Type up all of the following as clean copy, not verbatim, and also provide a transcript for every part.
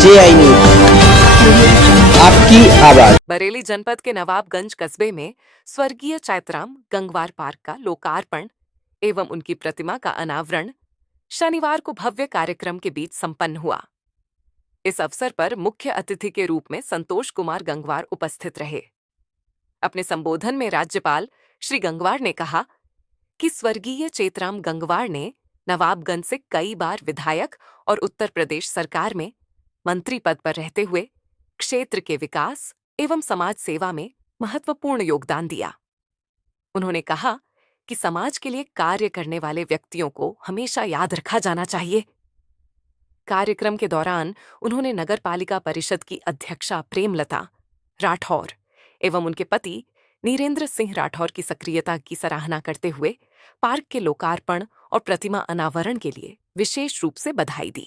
JI news, आपकी आवाज। बरेली जनपद के नवाबगंज कस्बे में स्वर्गीय चैतराम गंगवार पार्क का लोकार्पण एवं उनकी प्रतिमा का अनावरण शनिवार को भव्य कार्यक्रम के बीच संपन्न हुआ। इस अवसर पर मुख्य अतिथि के रूप में संतोष कुमार गंगवार उपस्थित रहे। अपने संबोधन में राज्यपाल श्री गंगवार ने कहा कि स्वर्गीय चैतराम गंगवार ने नवाबगंज से कई बार विधायक और उत्तर प्रदेश सरकार में मंत्री पद पर रहते हुए क्षेत्र के विकास एवं समाज सेवा में महत्वपूर्ण योगदान दिया। उन्होंने कहा कि समाज के लिए कार्य करने वाले व्यक्तियों को हमेशा याद रखा जाना चाहिए। कार्यक्रम के दौरान उन्होंने नगर पालिका परिषद की अध्यक्षा प्रेमलता राठौर एवं उनके पति नीरेंद्र सिंह राठौर की सक्रियता की सराहना करते हुए पार्क के लोकार्पण और प्रतिमा अनावरण के लिए विशेष रूप से बधाई दी।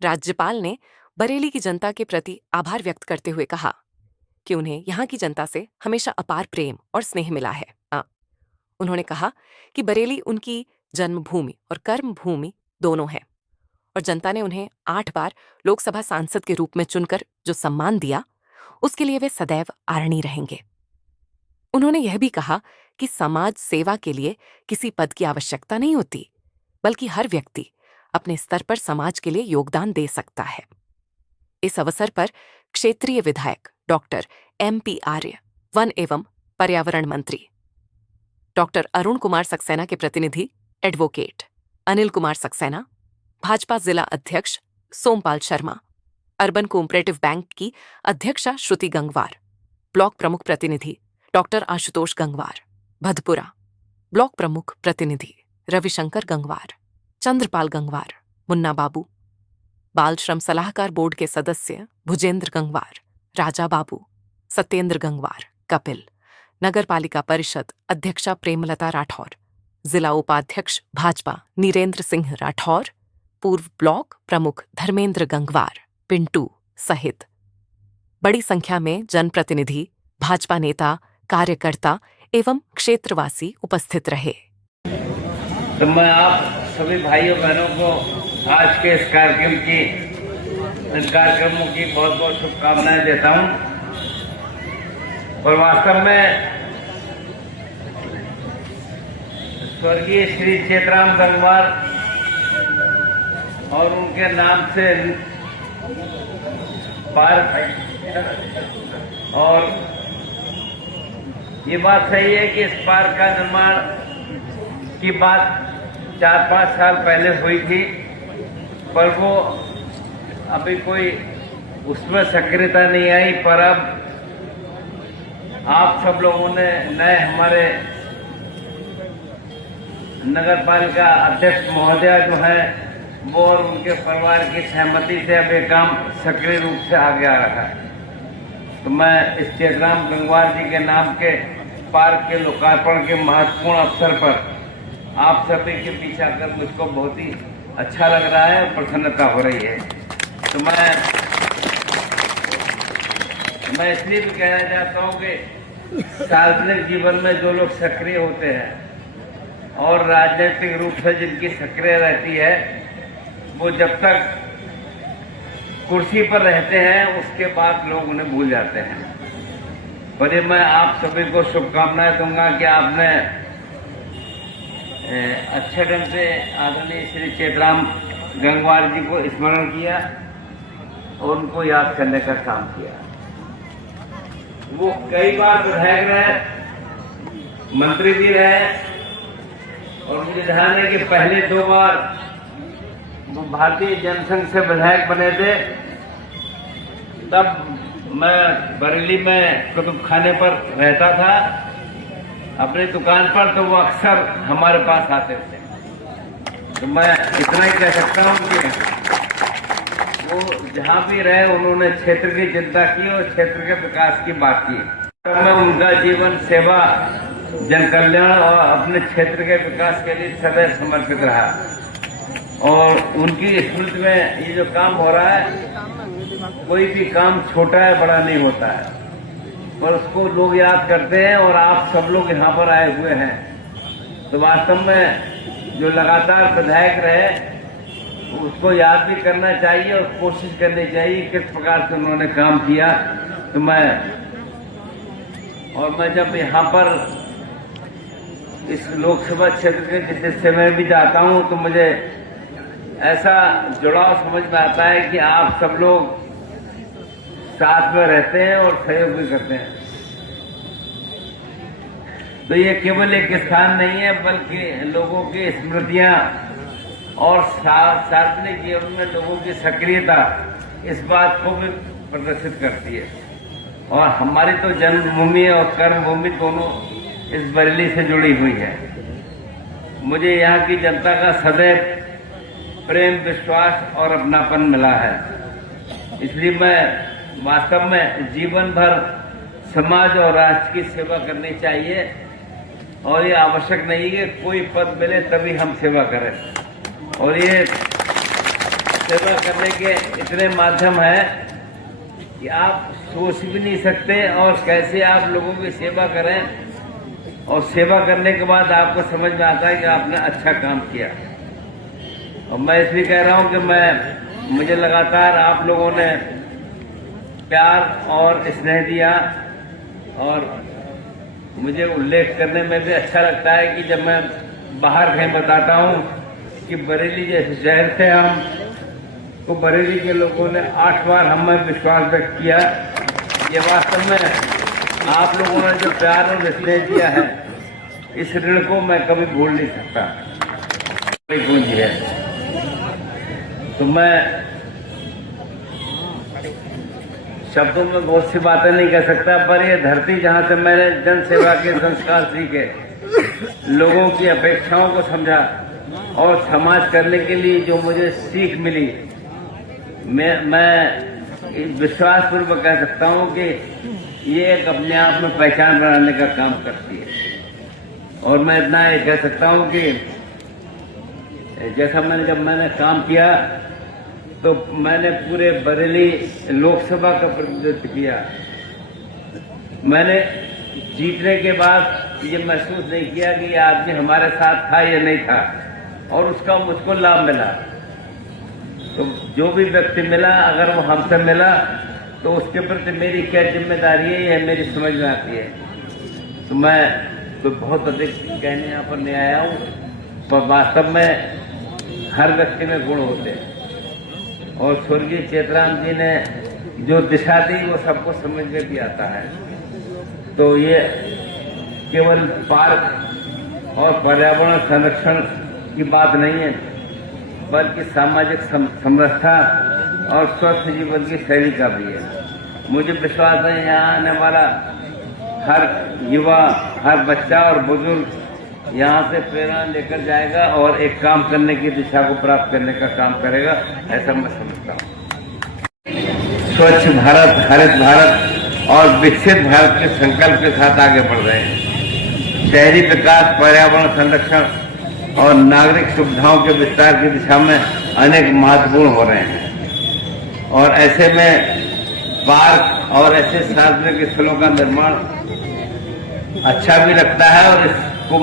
राज्यपाल ने बरेली की जनता के प्रति आभार व्यक्त करते हुए कहा कि उन्हें यहाँ की जनता से हमेशा अपार प्रेम और स्नेह मिला है। उन्होंने कहा कि बरेली उनकी जन्मभूमि और कर्मभूमि दोनों है और जनता ने उन्हें 8 बार लोकसभा सांसद के रूप में चुनकर जो सम्मान दिया उसके लिए वे सदैव आरणीय रहेंगे। उन्होंने यह भी कहा कि समाज सेवा के लिए किसी पद की आवश्यकता नहीं होती, बल्कि हर व्यक्ति अपने स्तर पर समाज के लिए योगदान दे सकता है। इस अवसर पर क्षेत्रीय विधायक डॉक्टर MP आर्य, वन एवं पर्यावरण मंत्री डॉक्टर अरुण कुमार सक्सेना के प्रतिनिधि एडवोकेट अनिल कुमार सक्सेना, भाजपा जिला अध्यक्ष Sompal Sharma, urban cooperative bank की अध्यक्षा श्रुति गंगवार, ब्लॉक प्रमुख प्रतिनिधि डॉक्टर आशुतोष गंगवार, भदपुरा ब्लॉक प्रमुख प्रतिनिधि रविशंकर गंगवार, चंद्रपाल गंगवार, मुन्ना बाबू, बाल श्रम सलाहकार बोर्ड के सदस्य भुजेंद्र गंगवार, राजा बाबू, सत्येंद्र गंगवार, कपिल, नगर पालिका परिषद अध्यक्षा प्रेमलता राठौर, जिला उपाध्यक्ष भाजपा नीरेंद्र सिंह राठौर, पूर्व ब्लॉक प्रमुख धर्मेंद्र गंगवार, पिंटू सहित बड़ी संख्या में जनप्रतिनिधि, भाजपा नेता, कार्यकर्ता एवं क्षेत्रवासी उपस्थित रहे। तो मैं आप सभी भाइयों बहनों को आज के इस कार्यक्रमों की बहुत बहुत शुभकामनाएं देता हूं। और वास्तव में स्वर्गीय श्री चैतराम गंगवार और उनके नाम से पार्क, और ये बात सही है कि इस पार्क का निर्माण की बात 4-5 साल पहले हुई थी, पर वो अभी कोई उसमें सक्रियता नहीं आई। पर अब आप सब लोगों ने नए हमारे नगर पालिका अध्यक्ष महोदया जो है वो और उनके परिवार की सहमति से अब ये काम सक्रिय रूप से आगे आ रहा है। तो मैं इस चैतराम गंगवार जी के नाम के पार्क के लोकार्पण के महत्वपूर्ण अवसर पर आप सभी के बीच आकर मुझको बहुत ही अच्छा लग रहा है और प्रसन्नता हो रही है। तो मैं इसलिए भी कहना चाहता हूँ कि सार्वजनिक जीवन में जो लोग सक्रिय होते हैं और राजनीतिक रूप से जिनकी सक्रिय रहती है, वो जब तक कुर्सी पर रहते हैं उसके बाद लोग उन्हें भूल जाते हैं। पर ये मैं आप सभी को शुभकामनाएं दूंगा कि आपने अच्छे ढंग से आदरणीय श्री चैतराम गंगवार जी को स्मरण किया और उनको याद करने का काम किया। वो कई बार विधायक रहे, मंत्री भी रहे, और मुझे ध्यान है कि पहले 2 बार वो भारतीय जनसंघ से विधायक बने थे। तब मैं बरेली में कुतुब खाने पर रहता था अपनी दुकान पर, तो वो अक्सर हमारे पास आते थे। तो मैं इतना ही कह सकता हूँ कि वो जहाँ भी रहे उन्होंने क्षेत्र की चिंता की और क्षेत्र के विकास की बात की। तो मैं उनका जीवन सेवा, जन कल्याण और अपने क्षेत्र के विकास के लिए सदैव समर्पित रहा। और उनकी स्मृति में ये जो काम हो रहा है, कोई भी काम छोटा है बड़ा नहीं होता है, पर उसको लोग याद करते हैं और आप सब लोग यहाँ पर आए हुए हैं। तो वास्तव में जो लगातार विधायक रहे उसको याद भी करना चाहिए और कोशिश करनी चाहिए किस प्रकार से उन्होंने काम किया। तो मैं जब यहाँ पर इस लोकसभा क्षेत्र के जिस हिस्से में भी जाता हूँ तो मुझे ऐसा जुड़ाव समझ में आता है कि आप सब लोग साथ में रहते हैं और सहयोग भी करते हैं। तो ये केवल एक स्थान नहीं है बल्कि लोगों की स्मृतियां और सार्वजनिक जीवन में लोगों की सक्रियता इस बात को भी प्रदर्शित करती है। और हमारी तो जन्मभूमि और कर्मभूमि दोनों इस बरेली से जुड़ी हुई है। मुझे यहाँ की जनता का सदैव प्रेम, विश्वास और अपनापन मिला है। इसलिए मैं वास्तव में जीवन भर समाज और राष्ट्र की सेवा करनी चाहिए और ये आवश्यक नहीं है कि कोई पद मिले तभी हम सेवा करें। और ये सेवा करने के इतने माध्यम हैं कि आप सोच भी नहीं सकते और कैसे आप लोगों की सेवा करें और सेवा करने के बाद आपको समझ में आता है कि आपने अच्छा काम किया। और मैं इसलिए कह रहा हूं कि मुझे लगातार आप लोगों ने प्यार और स्नेह दिया और मुझे उल्लेख करने में भी अच्छा लगता है कि जब मैं बाहर कहीं बताता हूं कि बरेली जैसे शहर से हम तो बरेली के लोगों ने 8 बार हमें विश्वास व्यक्त किया। ये वास्तव में आप लोगों ने जो प्यार और स्नेह दिया है इस ऋण को मैं कभी भूल नहीं सकता। पूंजी है तो मैं शब्दों में बहुत सी बातें नहीं कह सकता, पर ये धरती जहां से मैंने जन सेवा के संस्कार सीखे, लोगों की अपेक्षाओं को समझा और समाज करने के लिए जो मुझे सीख मिली, मैं विश्वास पूर्वक कह सकता हूं कि ये एक अपने आप में पहचान बनाने का काम करती है। और मैं इतना ये कह सकता हूं कि जैसा जब मैंने काम किया तो मैंने पूरे बरेली लोकसभा का प्रतिनिधित्व किया। मैंने जीतने के बाद ये महसूस नहीं किया कि ये आदमी हमारे साथ था या नहीं था और उसका मुझको लाभ मिला। तो जो भी व्यक्ति मिला, अगर वो हमसे मिला तो उसके प्रति मेरी क्या जिम्मेदारी है यह मेरी समझ में आती है। तो मैं तो बहुत अधिक कहने यहाँ पर नहीं आया हूँ, पर वास्तव में हर व्यक्ति में गुण होते हैं और स्वर्गीय चेतराम जी ने जो दिशा दी वो सबको समझ में भी आता है। तो ये केवल पार्क और पर्यावरण संरक्षण की बात नहीं है बल्कि सामाजिक समरसता और स्वस्थ जीवन की शैली का भी है। मुझे विश्वास है यहाँ आने वाला हर युवा, हर बच्चा और बुजुर्ग यहाँ से प्रेरणा लेकर जाएगा और एक काम करने की दिशा को प्राप्त करने का काम करेगा, ऐसा मैं समझता हूँ। स्वच्छ भारत, हरित भारत और विकसित भारत के संकल्प के साथ आगे बढ़ रहे हैं। शहरी विकास, पर्यावरण संरक्षण और नागरिक सुविधाओं के विस्तार की दिशा में अनेक महत्वपूर्ण हो रहे हैं और ऐसे में पार्क और ऐसे सार्वजनिक स्थलों का निर्माण अच्छा भी लगता है और इसको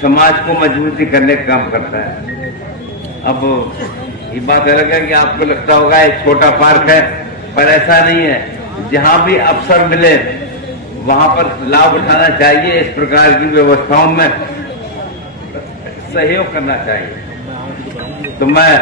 समाज को मजबूती करने का काम करता है। अब ये बात अलग है कि आपको लगता होगा एक छोटा पार्क है, पर ऐसा नहीं है। जहां भी अवसर मिले वहां पर लाभ उठाना चाहिए। इस प्रकार की व्यवस्थाओं में सहयोग करना चाहिए। तो मैं